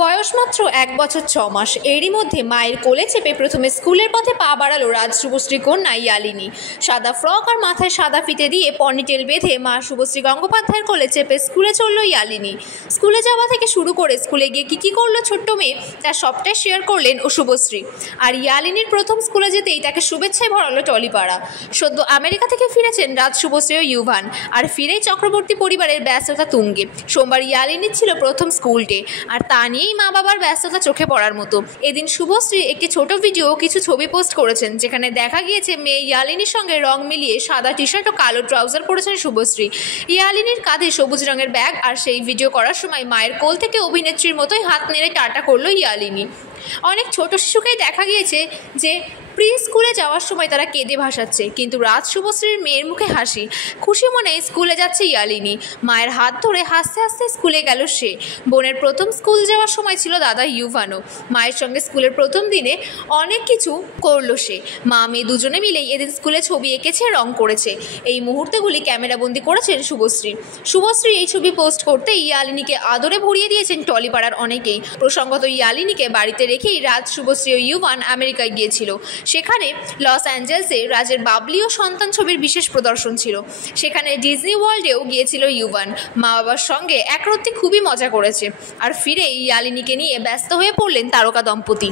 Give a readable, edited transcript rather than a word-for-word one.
বয়স মাত্র 1 বছর 6 মাস। এরই মধ্যে মায়ের কোলে চেপে প্রথমে স্কুলের পথে পা বাড়ালো রাজ শুভশ্রী কন্যা ইয়ালিনী। সাদা ফ্রক আর মাথায় সাদা ফিতে দিয়ে পনিটেল বেঁধে মা শুভশ্রী গঙ্গোপাধ্যায়ের কোলে চেপে স্কুলে চলল ইয়ালিনী। স্কুলে যাওয়া থেকে শুরু করে স্কুলে গিয়ে কী করলো ছোট্ট মেয়ে তার সবটাই শেয়ার করলেন ও শুভশ্রী। আর ইয়ালিনীর প্রথম স্কুলে যেতেই তাকে শুভেচ্ছায় ভরালো টলিপাড়া। সদ্য আমেরিকা থেকে ফিরেছেন রাজ শুভশ্রী ও ইউভান, আর ফিরেই চক্রবর্তী পরিবারের ব্যস্ততা তুঙ্গে। সোমবার ইয়ালিনীর ছিল প্রথম স্কুল ডে, আর তা নিয়েই মা বাবার ব্যস্ততা চোখে পড়ার মতো। এদিন শুভশ্রী একটি ছোট ভিডিও ও কিছু ছবি পোস্ট করেছেন, যেখানে দেখা গিয়েছে মেয়ে ইয়ালিনীর সঙ্গে রং মিলিয়ে সাদা টি শার্ট ও কালো ট্রাউজার পরেছেন শুভশ্রী। ইয়ালিনীর কাঁধে সবুজ রঙের ব্যাগ, আর সেই ভিডিও করার সময় মায়ের কোল থেকে অভিনেত্রীর মতোই হাত নেড়ে টাটা করলো ইয়ালিনী। অনেক ছোট শিশুকেই দেখা গিয়েছে যে প্রি স্কুলে যাওয়ার সময় তারা কেঁদে ভাসাচ্ছে, কিন্তু রাজ শুভশ্রীর মেয়ের মুখে হাসি। খুশি মনে স্কুলে যাচ্ছে ইয়ালিনী। মায়ের হাত ধরে হাসতে হাসতে স্কুলে গেল সে। বোনের প্রথম স্কুল যাওয়ার সময় ছিল দাদা ইউভানও। মায়ের সঙ্গে স্কুলের প্রথম দিনে অনেক কিছু করলো সে। মা মেয়ে দুজনে মিলেই এদিন স্কুলে ছবি এঁকেছে, রং করেছে। এই মুহূর্তগুলি ক্যামেরাবন্দি করেছেন শুভশ্রী এই ছবি পোস্ট করতে ইয়ালিনীকে আদরে ভরিয়ে দিয়েছেন টলিপাড়ার অনেকেই। প্রসঙ্গত ইয়ালিনীকে বাড়িতে রেখেই রাজ শুভশ্রী ও ইউভান আমেরিকায় গিয়েছিল। সেখানে লস অ্যাঞ্জেলসে রাজের বাবলি ও সন্তান ছবির বিশেষ প্রদর্শন ছিল। সেখানে ডিজনি ওয়ার্ল্ডেও গিয়েছিল ইউভান। মা বাবার সঙ্গে একরত্তি খুবই মজা করেছে। আর ফিরে ইয়ালিনীকে নিয়ে ব্যস্ত হয়ে পড়লেন তারকা দম্পতি।